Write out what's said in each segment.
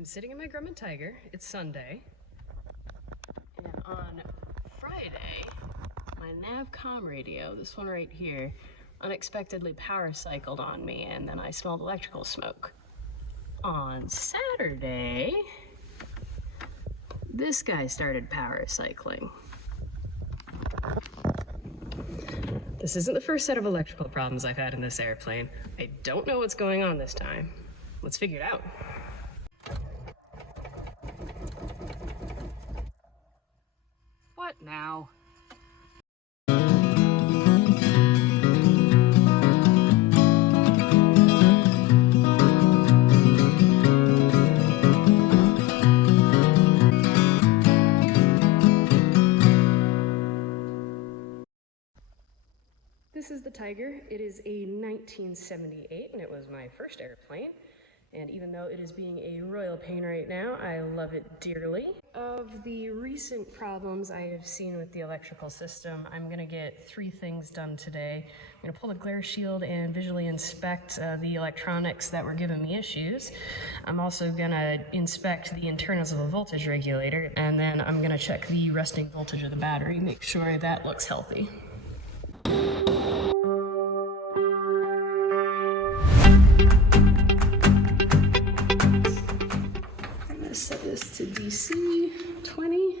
I'm sitting in my Grumman Tiger. It's Sunday. And on Friday, my Navcom radio, this one right here, unexpectedly power cycled on me, and then I smelled electrical smoke. On Saturday, this guy started power cycling. This isn't the first set of electrical problems I've had in this airplane. I don't know what's going on this time. Let's figure it out. What now? This is the Tiger. It is a 1978, and it was my first airplane. And even though it is being a royal pain right now, I love it dearly. Of the recent problems I have seen with the electrical system, I'm gonna get 3 things done today. I'm gonna pull the glare shield and visually inspect the electronics that were giving me issues. I'm also gonna inspect the internals of the voltage regulator, and then I'm gonna check the resting voltage of the battery, make sure that looks healthy. Set this to DC 20.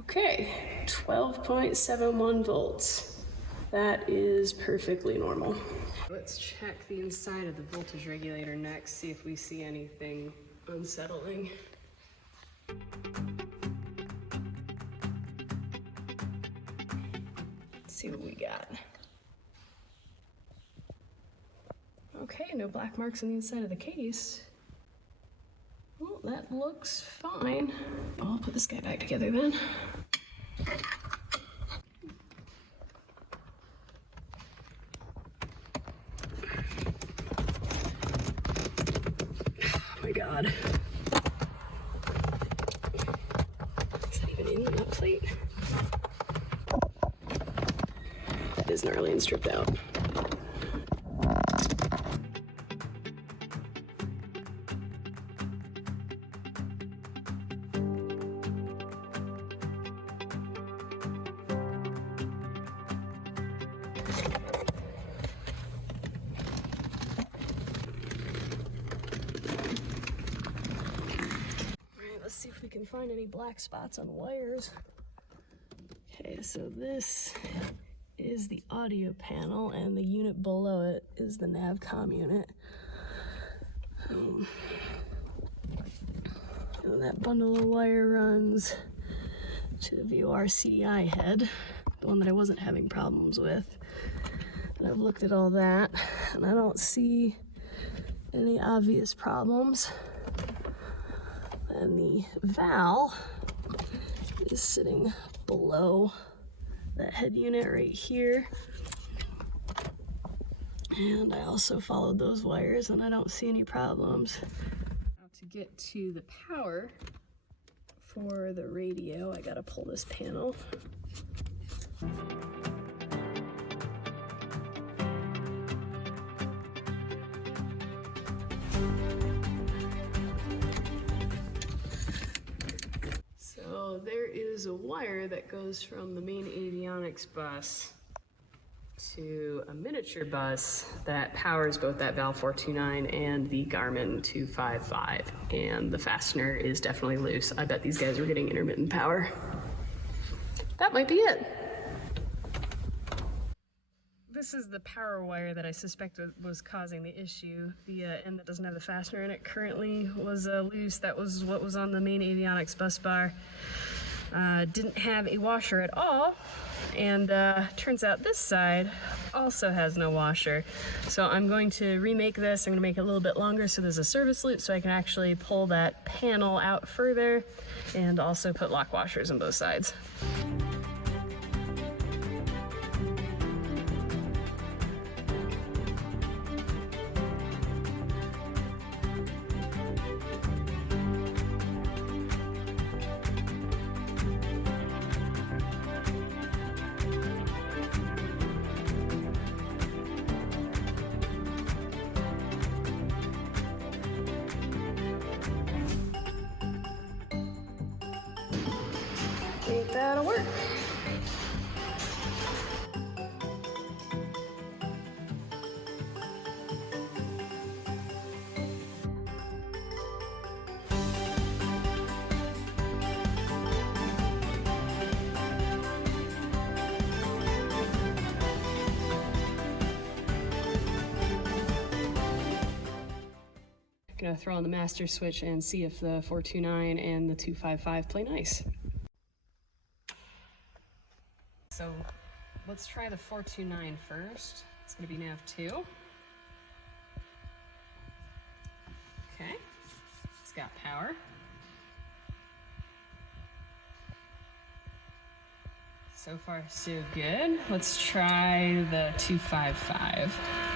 Okay, 12.71 volts. That is perfectly normal. Let's check the inside of the voltage regulator next, see if we see anything unsettling. Let's see what we got. Okay, no black marks on the inside of the case. Well, that looks fine. I'll put this guy back together then. Oh my God. Is that even in the nut plate? That is gnarly and stripped out. Let's see if we can find any black spots on wires. Okay, so this is the audio panel, and the unit below it is the Navcom unit. And that bundle of wire runs to the VOR CDI head, the one that I wasn't having problems with. And I've looked at all that, and I don't see any obvious problems. And the valve is sitting below that head unit right here. And I also followed those wires, and I don't see any problems. Now to get to the power for the radio, I gotta pull this panel. So there is a wire that goes from the main Avionics bus to a miniature bus that powers both that Valve 429 and the Garmin 255. And the fastener is definitely loose. I bet these guys are getting intermittent power. That might be it. This is the power wire that I suspect was causing the issue. The end that doesn't have the fastener in it currently was loose. That was what was on the main Avionics bus bar. Didn't have a washer at all, and turns out this side also has no washer. So I'm going to remake this. I'm going to make it a little bit longer so there's a service loop so I can actually pull that panel out further, and also put lock washers on both sides. that'll work. Gonna throw on the master switch and see if the 429 and the 255 play nice. So let's try the 429 first. It's gonna be nav 2. Okay, it's got power. So far so good. Let's try the 255.